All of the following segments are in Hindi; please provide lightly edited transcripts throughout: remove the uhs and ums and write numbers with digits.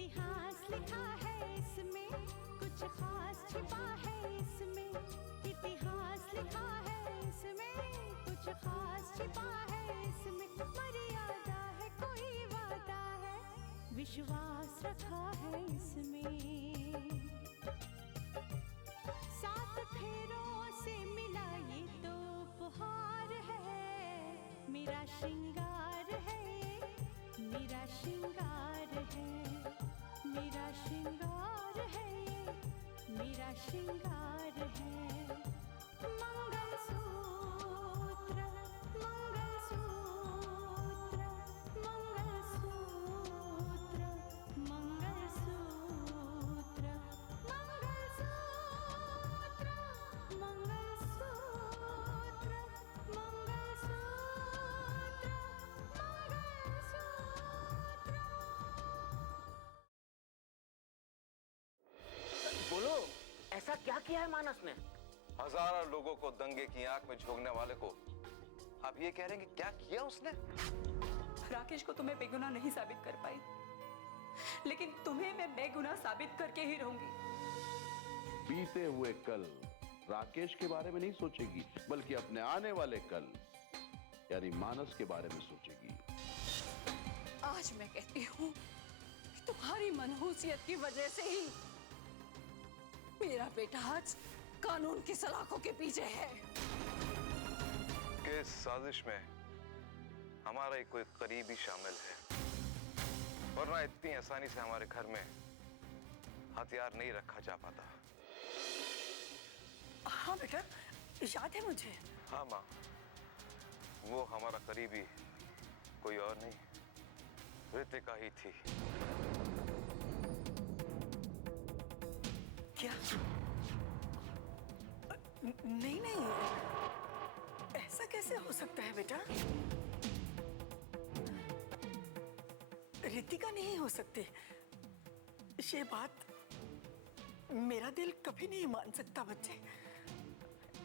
इतिहास लिखा है इसमें, कुछ खास छिपा है इसमें। इतिहास लिखा है इसमें, कुछ खास छिपा है इसमें। मर्यादा है, कोई वादा है, विश्वास रखा है इसमें। सात फेरों से मिला ये तो उपहार है, मेरा श्रृंगार है, मेरा श्रृंगार है, मेरा श्रृंगार है, मेरा श्रृंगार है। मंगलसूत्र, मंगलसूत्र, मंगलसूत्र, मंगलसूत्र, मंगलसूत्र, मंगलसूत्र, मंगलसूत्र। बोलो, ऐसा क्या किया है मानस ने? हजारों लोगों को दंगे की आंख में झोंकने वाले को आप ये कह रहे हैं कि क्या किया उसने? राकेश को तुम्हें बेगुनाह नहीं साबित कर पाई, लेकिन तुम्हें मैं बेगुनाह साबित करके ही रहूंगी। बीते हुए कल राकेश के बारे में नहीं सोचेगी, बल्कि अपने आने वाले कल यानी मानस के बारे में सोचेगी। आज मैं कहती हूँ कि तुम्हारी मनहूसियत की वजह से ही मेरा बेटा आज कानून की सलाखों के पीछे है। कि इस साजिश में हमारा एक कोई करीबी शामिल है, वरना इतनी आसानी से हमारे घर में हथियार नहीं रखा जा पाता। हाँ बेटा, याद है मुझे। हाँ माँ, वो हमारा करीबी कोई और नहीं, रितिका ही थी। क्या? नहीं नहीं, ऐसा कैसे हो सकता है बेटा? रितिका नहीं हो सकती, ये बात मेरा दिल कभी नहीं मान सकता बच्चे।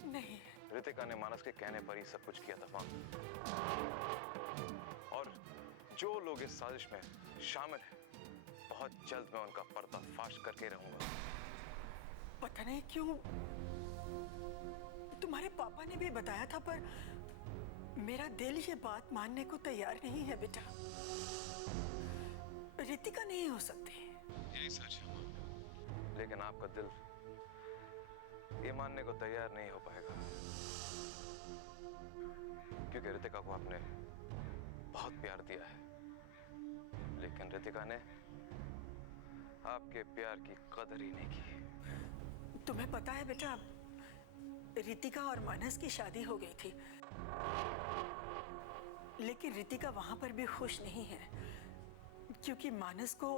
नहीं, रितिका ने मानस के कहने पर ही सब कुछ किया था माँ। और जो लोग इस साजिश में शामिल हैं, बहुत जल्द मैं उनका पर्दाफाश करके रहूंगा। पता नहीं क्यों तुम्हारे पापा ने भी बताया था, पर मेरा दिल ये बात मानने को तैयार नहीं है बेटा। रितिका नहीं हो सकती। यही सच है माँ, लेकिन आपका दिल ये मानने को तैयार नहीं हो पाएगा, क्योंकि रितिका को आपने बहुत प्यार दिया है, लेकिन रितिका ने आपके प्यार की कदर ही नहीं की। तुम्हें पता है बेटा, रितिका और मानस की शादी हो गई थी, लेकिन रितिका वहां पर भी खुश नहीं है, क्योंकि मानस को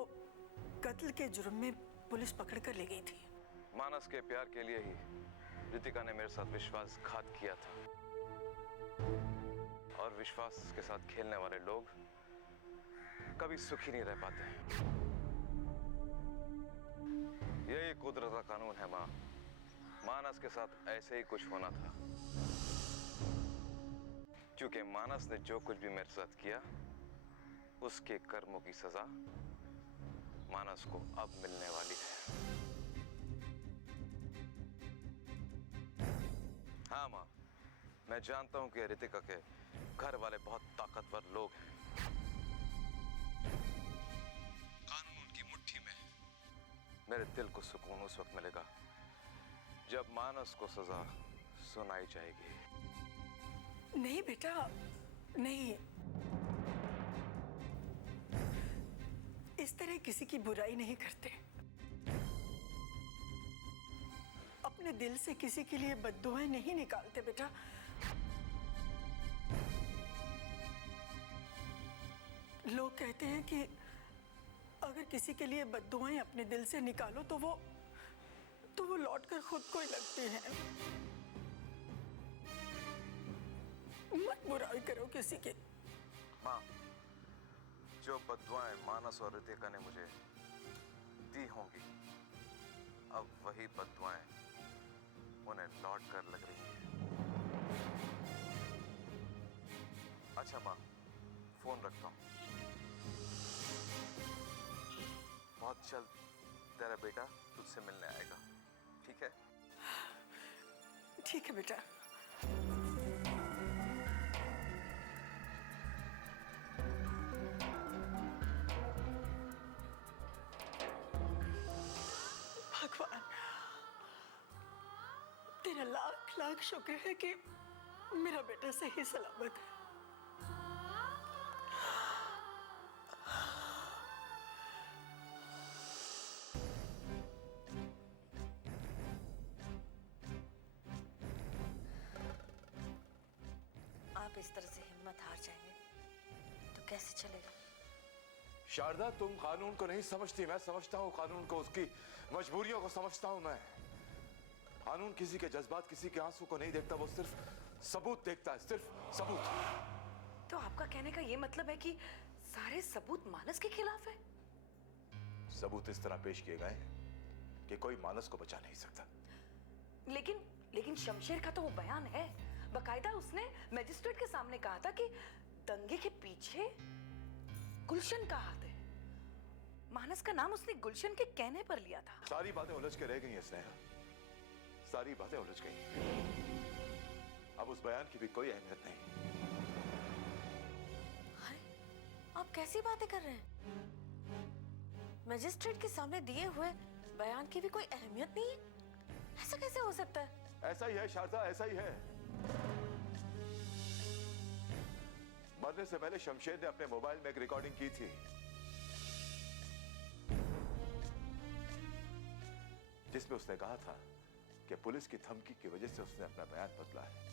कत्ल के जुर्म में पुलिस पकड़ कर ले गई थी। मानस के प्यार के लिए ही रितिका ने मेरे साथ विश्वासघात किया था, और विश्वास के साथ खेलने वाले लोग कभी सुखी नहीं रह पाते। यही कुदरत का कानून है माँ। मानस के साथ ऐसे ही कुछ होना था, क्योंकि मानस ने जो कुछ भी मेरे साथ किया, उसके कर्मों की सजा मानस को अब मिलने वाली है। हाँ माँ, मैं जानता हूं कि रितिका के घर वाले बहुत ताकतवर लोग हैं। कानून उनकी मुट्ठी में है। मेरे दिल को सुकून उस वक्त मिलेगा जब मानस को सजा सुनाई जाएगी। नहीं बेटा, नहीं, इस तरह किसी की बुराई नहीं करते। अपने दिल से किसी के लिए बद्दुआएं नहीं निकालते बेटा। लोग कहते हैं कि अगर किसी के लिए बद्दुआएं अपने दिल से निकालो तो वो लौटकर खुद को ही लगती हैं। मत बुराई करो किसी की। माँ, जो बद्दुआएं मानस और रितिका ने मुझे दी होंगी, अब वही बद्दुआएं उन्हें लौट कर लग रही हैं। अच्छा माँ, फोन रखता हूँ। बहुत बहुत जल्द तेरा बेटा तुझसे मिलने आएगा, ठीक है? ठीक है बेटा। भगवान तेरा लाख लाख शुक्र है कि मेरा बेटा सही सलामत है। आप इस तरह से हिम्मत हार जाएंगे तो कैसे चलेगा? शारदा, तुम कानून को नहीं समझती, मैं समझता हूँ कानून को, उसकी मजबूरियों को समझता हूँ मैं। कानून किसी के जज्बात, किसी के आंसू को नहीं देखता, वो सिर्फ सबूत देखता है, सिर्फ सबूत। तो आपका कहने का ये मतलब है कि सारे सबूत मानस के खिलाफ है? सबूत इस तरह पेश किए गए कि कोई मानस को बचा नहीं सकता। लेकिन शमशेर का तो वो बयान है, बकायदा उसने मजिस्ट्रेट के सामने कहा था कि दंगे के पीछे गुलशन का हाथ है। मानस का नाम उसने गुलशन के कहने पर लिया था। सारी बातें उलझ के रह गई हैं स्नेहा, सारी बातें उलझ गई। अब उस बयान की भी कोई अहमियत नहीं। हाय, आप कैसी बातें कर रहे हैं? मजिस्ट्रेट के सामने दिए हुए बयान की भी कोई अहमियत नहीं है? ऐसा कैसे हो सकता है? ऐसा ही है शारदा, ऐसा ही है। मरने से पहले शमशेर ने अपने मोबाइल में एक रिकॉर्डिंग की थी, जिसमें उसने कहा था कि पुलिस की धमकी की वजह से उसने अपना बयान बदला है।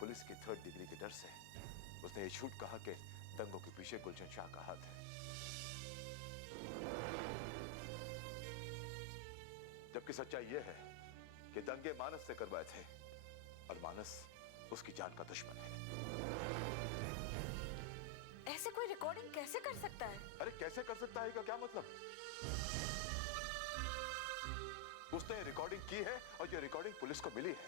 पुलिस की 3rd डिग्री के डर से उसने ये झूठ कहा कि दंगों के पीछे गुलशन शाह का हाथ है, जबकि सच्चाई यह है कि दंगे मानस से करवाए थे और मानस उसकी जान का दुश्मन है। ऐसे कोई रिकॉर्डिंग कैसे कर सकता है? अरे कैसे कर सकता है का क्या मतलब? उसने ये रिकॉर्डिंग की है और ये रिकॉर्डिंग पुलिस को मिली है।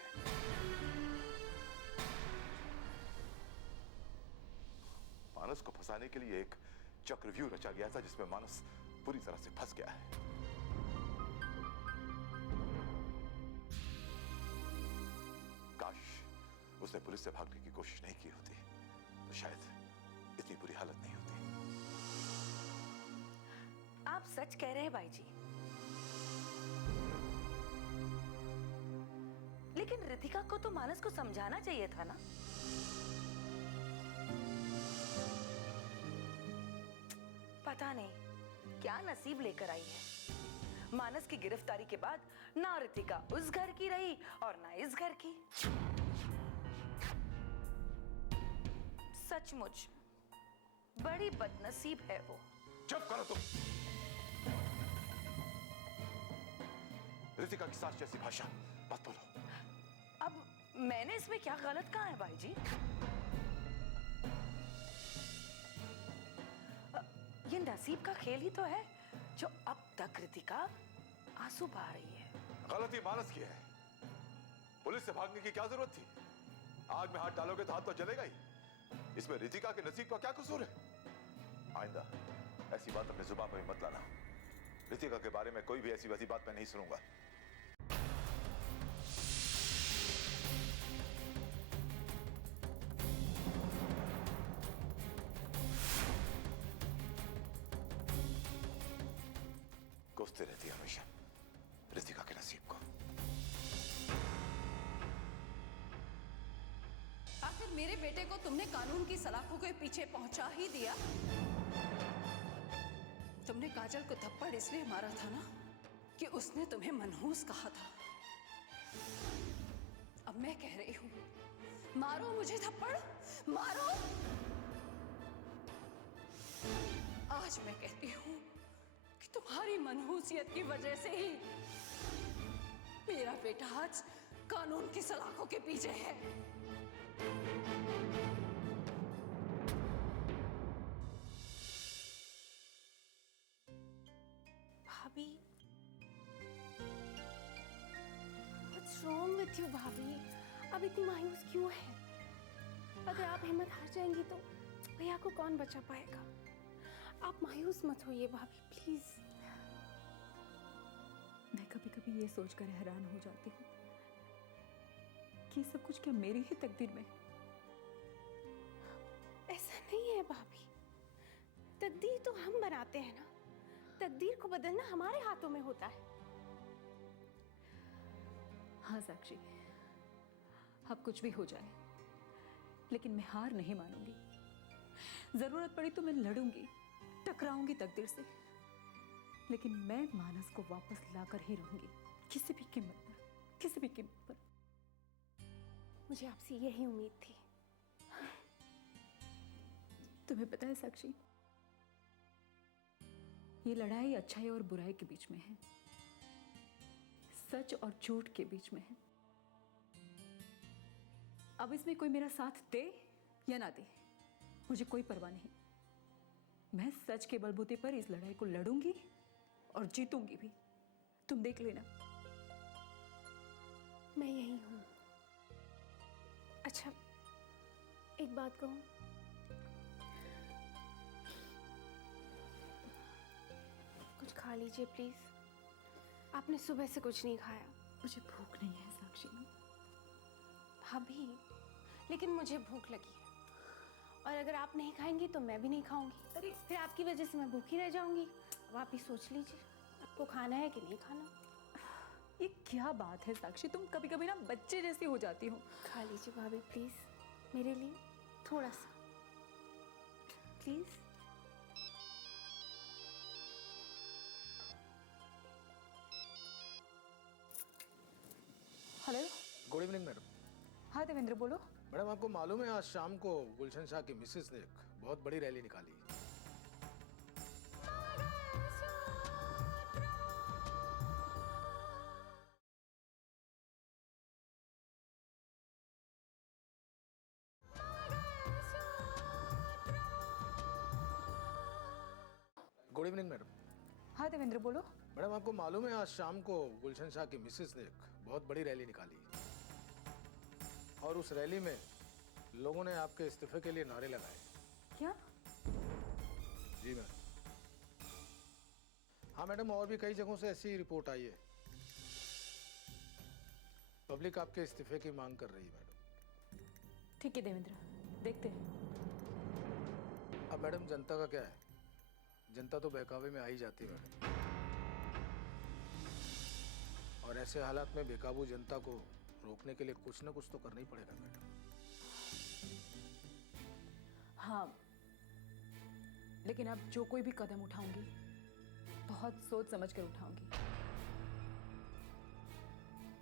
मानस को फंसाने के लिए एक चक्रव्यूह रचा गया था, जिसमें मानस पूरी तरह से फंस गया है। काश उसने पुलिस से भागने की कोशिश नहीं की होती तो शायद इतनी बुरी हालत नहीं होती। आप सच कह रहे हैं भाई जी, लेकिन रितिका को तो मानस को समझाना चाहिए था ना। पता नहीं क्या नसीब लेकर आई है। मानस की गिरफ्तारी के बाद ना रितिका उस घर की रही और ना इस घर की। सचमुच बड़ी बदनसीब है वो। चुप करो तुम। रितिका की सास जैसी भाषा मत बोलो। अब मैंने इसमें क्या गलत कहा है भाई जी? ये नसीब का खेल ही तो है जो अब तक रितिका आंसू बहा रही है। गलती मानस की है। पुलिस से भागने की क्या जरूरत थी? आग में हाथ डालोगे तो हाथ तो जलेगा ही। इसमें रितिका के नसीब का क्या कसूर है? आइंदा ऐसी बात अपने जुबान पर मत लाना। रितिका के बारे में कोई भी ऐसी वैसी बात मैं नहीं सुनूंगा। कोसते रहती है हमेशा रितिका के नसीब को। आखिर मेरे बेटे को तुमने कानून की सलाखों के पीछे पहुंचा ही दिया। तुमने काजल को थप्पड़ इसलिए मारा था ना कि उसने तुम्हें मनहूस कहा था। अब मैं कह रही हूं, मारो मुझे थप्पड़, मारो। आज मैं कहती हूं कि तुम्हारी मनहूसियत की वजह से ही मेरा बेटा आज कानून की सलाखों के पीछे है। कहती हूँ भाभी, अब इतनी मायूस क्यों है? अगर आप हिम्मत हार जाएंगी तो भैया को कौन बचा पाएगा? आप मायूस मत होइए भाभी, प्लीज। मैं कभी कभी ये सोचकर हैरान हो जाती हूँ कि ये सब कुछ क्या मेरी ही तकदीर में है? ऐसा नहीं है भाभी, तकदीर तो हम बनाते हैं ना, तकदीर को बदलना हमारे हाथों में होता है। हाँ साक्षी, अब कुछ भी हो जाए लेकिन मैं हार नहीं मानूंगी। जरूरत पड़ी तो मैं लड़ूंगी, टकराऊंगी तकदीर से, लेकिन मैं मानस को वापस लाकर ही रहूंगी, किसी भी कीमत पर, किसी भी कीमत पर। मुझे आपसे यही उम्मीद थी। तुम्हें पता है साक्षी, ये लड़ाई अच्छाई और बुराई के बीच में है, सच और झूठ के बीच में है। अब इसमें कोई मेरा साथ दे या ना दे, मुझे कोई परवाह नहीं। मैं सच के बलबूते पर इस लड़ाई को लड़ूंगी और जीतूंगी भी, तुम देख लेना। मैं यही हूं। अच्छा, एक बात कहूं? कुछ खा लीजिए प्लीज। आपने सुबह से कुछ नहीं खाया। मुझे भूख नहीं है साक्षी। भाभी, लेकिन मुझे भूख लगी है, और अगर आप नहीं खाएंगी तो मैं भी नहीं खाऊंगी। अरे फिर आपकी वजह से मैं भूखी रह जाऊंगी। अब आप ही सोच लीजिए, आपको खाना है कि नहीं खाना। ये क्या बात है साक्षी, तुम कभी कभी ना बच्चे जैसी हो जाती हो। खा लीजिए भाभी प्लीज, मेरे लिए थोड़ा सा please. Hello. Good evening madam. हाँ देवेंद्र, बोलो। मैडम, आपको मालूम है आज शाम को गुलशन शाह की मिसेस ने एक बहुत बड़ी रैली निकाली। Good evening madam. हाँ देवेंद्र, बोलो। मैडम, आपको मालूम है आज शाम को गुलशन शाह की मिसेस ने एक बहुत बड़ी रैली निकाली, और उस रैली में लोगों ने आपके इस्तीफे के लिए नारे लगाए। क्या? जी मैडम। हाँ मैडम, और भी कई जगहों से ऐसी रिपोर्ट आई है। पब्लिक आपके इस्तीफे की मांग कर रही है मैडम। ठीक है देवेंद्र, देखते हैं। अब मैडम, जनता का क्या है, जनता तो बहकावे में आ ही जाती है मैडम, और ऐसे हालात में बेकाबू जनता को रोकने के लिए कुछ ना कुछ तो करना ही पड़ेगा मैडम। हाँ, लेकिन अब जो कोई भी कदम उठाऊंगी बहुत सोच समझ कर उठाऊंगी।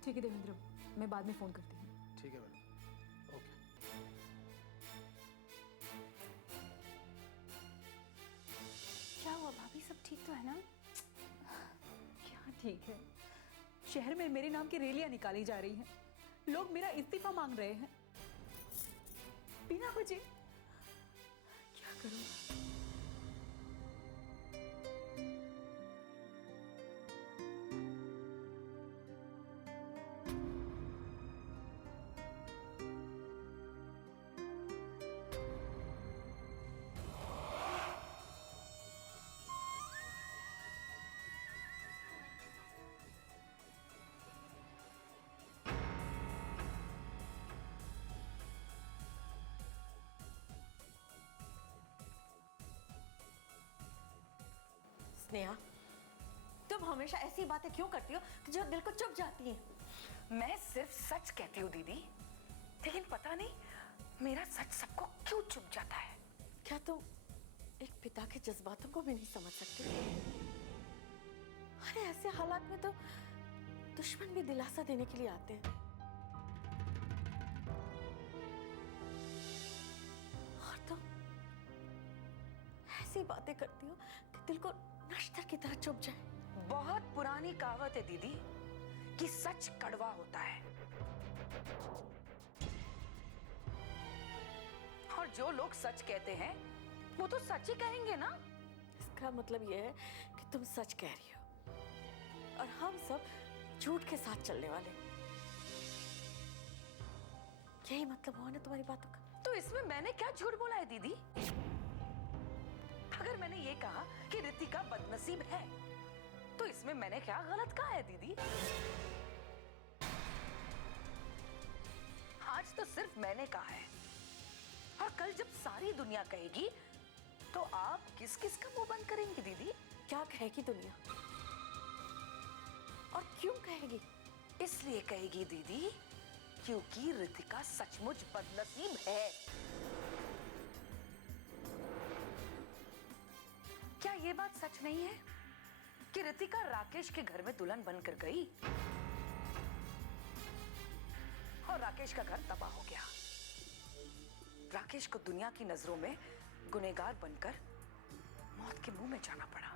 ठीक है देवेंद्र, मैं बाद में फोन करती हूँ। ठीक है मैडम, ओके। क्या हुआ भाभी, सब ठीक तो है ना? क्या ठीक है, शहर में मेरे नाम की रैलियां निकाली जा रही हैं, लोग मेरा इस्तीफा मांग रहे हैं बिना वजह। क्या करूं? स्नेहा, तुम हमेशा ऐसी बातें क्यों करती हो जो दिल को चुभ जाती हैं? मैं सिर्फ सच कहती हूँ दीदी, लेकिन पता नहीं मेरा सच सबको क्यों चुभ जाता है। क्या तुम एक पिता के जज्बातों को भी नहीं समझ सकते? अरे ऐसे हालात में तो दुश्मन भी दिलासा देने के लिए आते हैं, और तुम ऐसी बातें करती हो कि दिल को नश्तर की तरह चुभ जाए। बहुत पुरानी कहावत है दीदी कि सच कड़वा होता है, और जो लोग सच कहते हैं वो तो सच ही कहेंगे ना। इसका मतलब यह है कि तुम सच कह रही हो और हम सब झूठ के साथ चलने वाले। यही मतलब हुआ ना तुम्हारी बातों का? तो इसमें मैंने क्या झूठ बोला है दीदी? अगर मैंने ये कहा कि रितिका बदनसीब है, तो इसमें मैंने क्या गलत कहा है दीदी? आज तो सिर्फ मैंने कहा है, और कल जब सारी दुनिया कहेगी तो आप किस किस का मुंह बंद करेंगी दीदी? क्या कहेगी दुनिया? और क्यों कहेगी? इसलिए कहेगी दीदी क्योंकि रितिका सचमुच बदनसीब है। क्या ये बात सच नहीं है कि रितिका राकेश के घर में दुल्हन बनकर गई और राकेश का घर तबाह हो गया? राकेश को दुनिया की नजरों में गुनहगार बनकर मौत के मुंह में जाना पड़ा।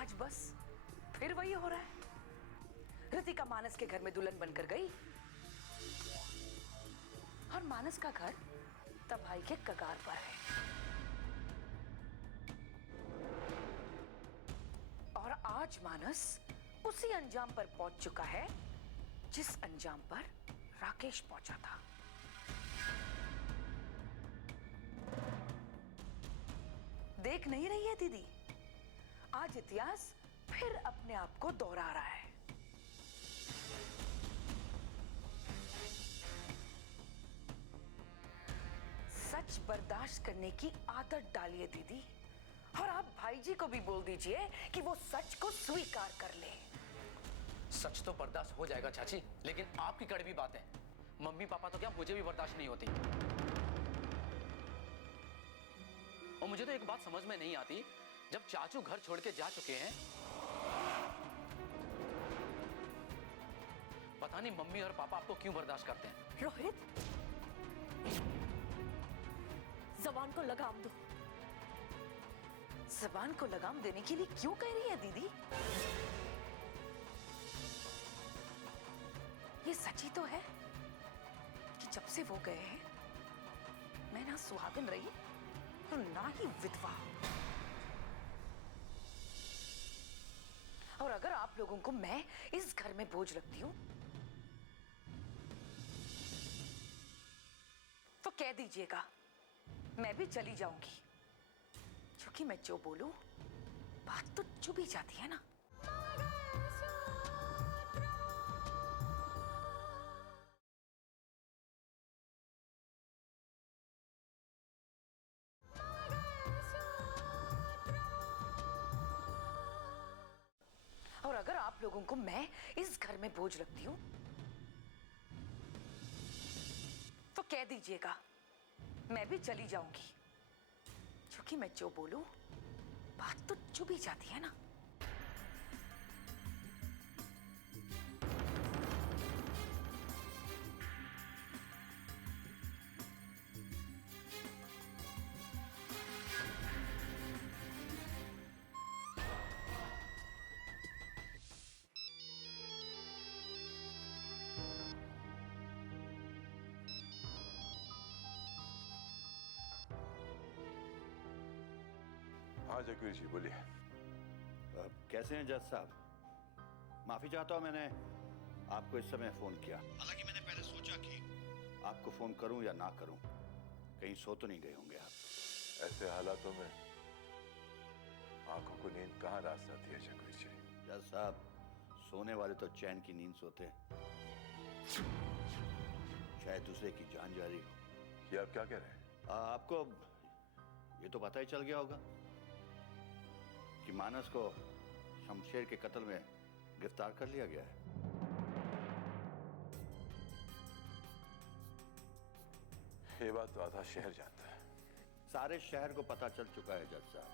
आज बस फिर वही हो रहा है। रितिका मानस के घर में दुल्हन बनकर गई और मानस का घर तबाही के कगार पर है। और आज मानस उसी अंजाम पर पहुंच चुका है जिस अंजाम पर राकेश पहुंचा था। देख नहीं रही है दीदी, आज इतिहास फिर अपने आप को दोहरा रहा है। सच बर्दाश्त करने की आदत डालिए दीदी, और आप भाई जी को भी बोल दीजिए कि वो सच को स्वीकार कर ले। सच तो बर्दाश्त हो जाएगा चाची, लेकिन आपकी कड़वी बातें मम्मी पापा तो क्या मुझे भी बर्दाश्त नहीं होती। और मुझे तो एक बात समझ में नहीं आती, जब चाचू घर छोड़ के जा चुके हैं, पता नहीं मम्मी और पापा आपको क्यों बर्दाश्त करते हैं। रोहित, जबान को लगाम दो। जबान को लगाम देने के लिए क्यों कह रही है दीदी? ये सच ही तो है कि जब से वो गए हैं मैं ना सुहागिन रही और ना ही विधवा। और अगर आप लोगों को मैं इस घर में बोझ लगती हूं तो कह दीजिएगा, मैं भी चली जाऊंगी, क्योंकि मैं जो बोलूं बात तो चुभ ही जाती है ना। और अगर आप लोगों को मैं इस घर में बोझ लगती हूं तो कह दीजिएगा, मैं भी चली जाऊंगी, क्योंकि मैं जो बोलूं बात तो चुभ ही जाती है ना। हाँ जगवीर जी बोलिए। कैसे हैं जज साहब? माफी चाहता हूं, मैंने आपको इस समय फोन किया। हालांकि मैंने पहले सोचा कि आपको फोन करूं या ना करूं, कहीं सो तो नहीं गए होंगे आप। ऐसे हालातों में आंखों को नींद कहाँ रास आती है जगवीर जी? जज साहब, सोने वाले तो चैन की नींद सोते हैं, शायद दूसरे की जान जा रही हो। ये आप क्या कह रहे हैं? आपको ये तो पता ही चल गया होगा कि मानस को शमशेर के कत्ल में गिरफ्तार कर लिया गया है। ये बात तो आधा शहर जानता है। सारे शहर को पता चल चुका है जज साहब,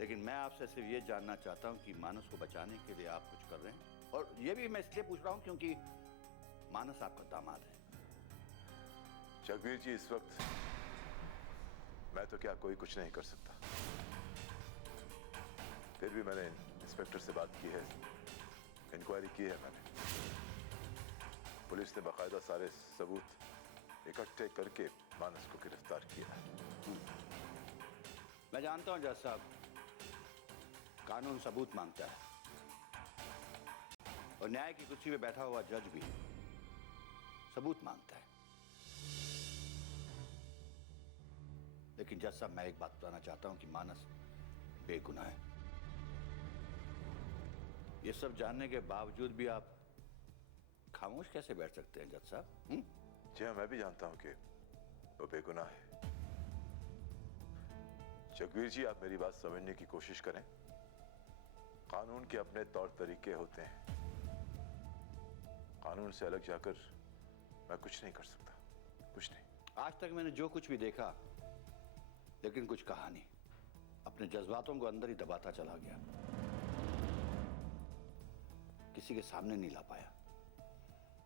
लेकिन मैं आपसे सिर्फ ये जानना चाहता हूं कि मानस को बचाने के लिए आप कुछ कर रहे हैं। और ये भी मैं इसलिए पूछ रहा हूं क्योंकि मानस आपका दामाद है। जगवीर जी, इस वक्त मैं तो क्या कोई कुछ नहीं कर सकता, फिर भी मैंने इंस्पेक्टर से बात की है, इंक्वायरी की है मैंने। पुलिस ने बाकायदा सारे सबूत इकट्ठे करके मानस को गिरफ्तार किया है। मैं जानता हूं जज साहब, कानून सबूत मांगता है, और न्याय की कुर्सी पे बैठा हुआ जज भी सबूत मांगता है। लेकिन जज साहब, मैं एक बात बताना चाहता हूं कि मानस बेगुनाह है। ये सब जानने के बावजूद भी आप खामोश कैसे बैठ सकते हैं जज साहब? जी हाँ, मैं भी जानता हूं कि वो बेगुनाह है। जगवीर जी, आप मेरी बात समझने की कोशिश करें। कानून के अपने तौर तरीके होते हैं। कानून से अलग जाकर मैं कुछ नहीं कर सकता, कुछ नहीं। आज तक मैंने जो कुछ भी देखा, लेकिन कुछ कहा नहीं, अपने जज्बातों को अंदर ही दबाता चला गया, किसी के सामने नहीं ला पाया।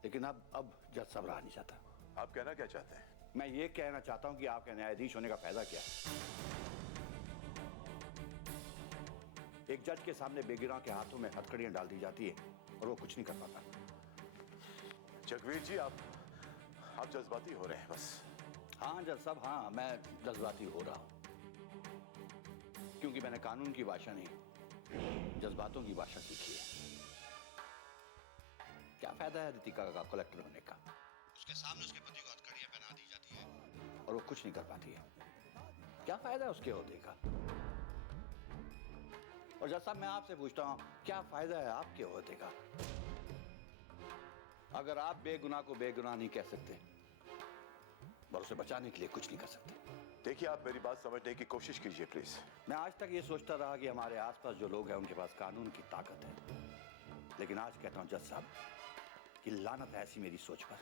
लेकिन अब जज साहब रहा नहीं जाता। आप कहना क्या चाहते हैं? मैं ये कहना चाहता हूं कि आपके न्यायाधीश होने का फायदा क्या है? एक जज के सामने बेगुनाह के हाथों में हथकड़ियां डाल दी जाती है और वो कुछ नहीं कर पाता। जगवीर जी, आप जज्बाती हो रहे हैं बस। हाँ जज साहब, हाँ, मैं जज्बाती हो रहा हूं क्योंकि मैंने कानून की भाषा नहीं, जज्बातों की भाषा सीखी है। क्या फायदा है रितिका का कलेक्टर होने का? उसके सामने उसके पति को हथकड़ियां पहना दी जाती है और वो कुछ नहीं कर पाती है। क्या फायदा है उसके ओहदे का? और जज साहब, मैं आपसे पूछता हूं, क्या फायदा है आपके ओहदे का अगर आप बेगुनाह को बेगुनाह नहीं कह सकते और उसे बचाने के लिए कुछ नहीं कर सकते? देखिए, आप मेरी बात समझने की कोशिश कीजिए प्लीज। मैं आज तक ये सोचता रहा कि हमारे आसपास जो लोग हैं उनके पास कानून की ताकत है, लेकिन आज कहता हूं जज साहब कि लानत है ऐसी मेरी सोच पर।